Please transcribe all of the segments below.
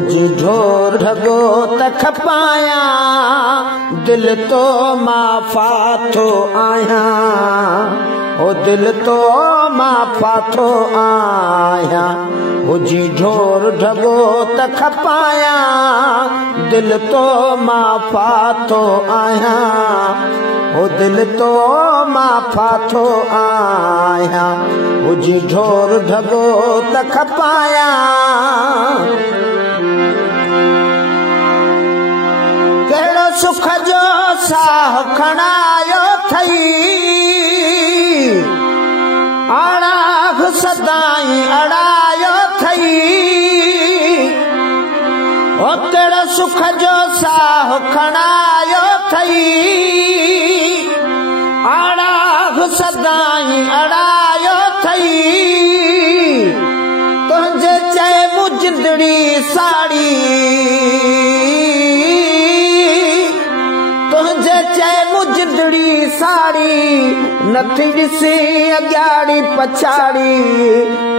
ढोर ढगो त खपाया दिल तो मां फाथो आया ओ दिल तो मां फाथो आया हुजी ढोर ढगो त खपाया दिल तो मां फाथो आया ओ दिल तो मां फाथो आया हुजी ढोर ढगो त खपाया केड़ो सुख जो साह खणायो थई आड़ाग सदाई अड़ायो थई ओ केड़ो सुख जो साह खणायो थई आड़ाग सदाई अड़ायो थई तुझे चए मुजिंदड़ी साड़ी तुझे चए मुजिंदड़ी साड़ी नथी ॾिसी अॻियाड़ी पछाड़ी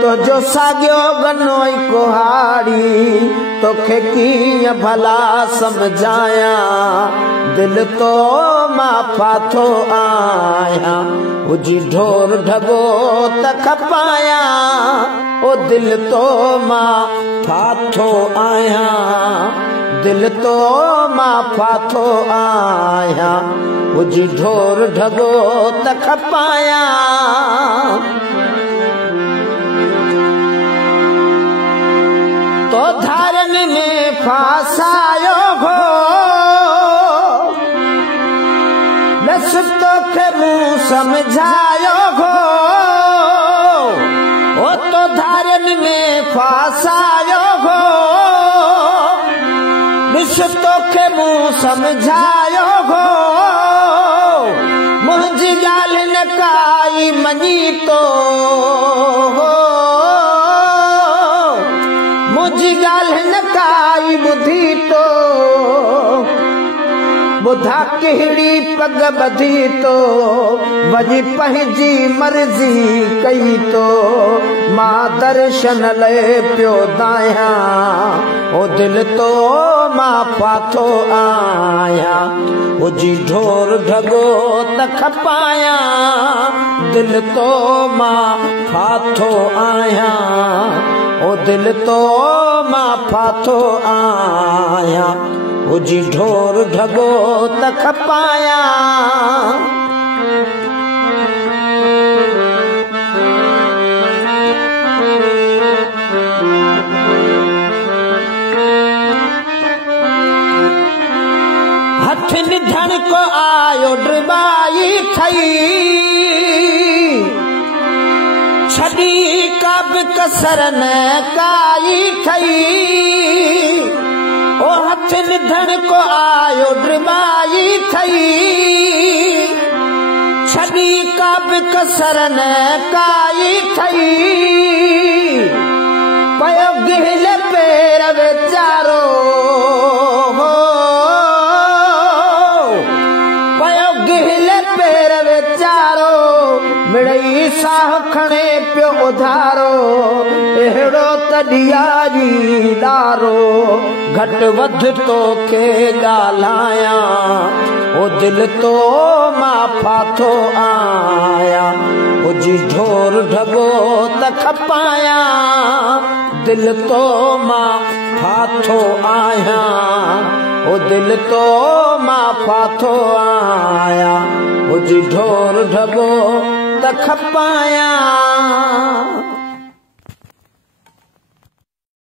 तुंहिंजो साॻियो गनो ई कुहाड़ी तोखे कीअं भला समझाया दिल तो मां फाथो आया हुजी ढोर ढगो त खपाया ओ दिल तो मां फाथो आया दिल तो मां फाथो आया हुजी ढोर ढगो त खपाया तो धारन में फासायो हो बस तोखे मूं समझायो हो ओ तो धारन में फासायो हो बस तोखे मूं समझायो हो मुंहिंजी ॻाल्हि न काई मञी तो मुंहिंजी ॻाल्हि न काई ॿुधी तो ॿुधा कहिड़ी पग ॿधी तो वञी पंहिंजी मर्ज़ी कई तो मां दर्शन लाइ पियो दायां ओ दिल तो मां फाथो आया हुजी ढोर ढगो त खपाया दिल तो मां फाथो आया ओ दिल तो मां फाथो आया हुजी ढोर ढगो त खपाया हथ निधन को आयो ड्रिबाई थई छड़ी का भी कसर न काई थई ओ हथ निधन को आयो ड्रिबाई थई छड़ी का भी कसर न काई थई पयो गिल पेर बेचारो मिड़ई साह खणे पियो उधारो अहिड़ो त ॾियारी ॾारो घटि वधि तोखे ॻाल्हायां ओ दिल तो मां फाथो आया हुजी ढोर ढगो त खपाया दिल तो मां फाथो आया ओ दिल तो मां फाथो आया हुजी ढोर ढगो त खपाया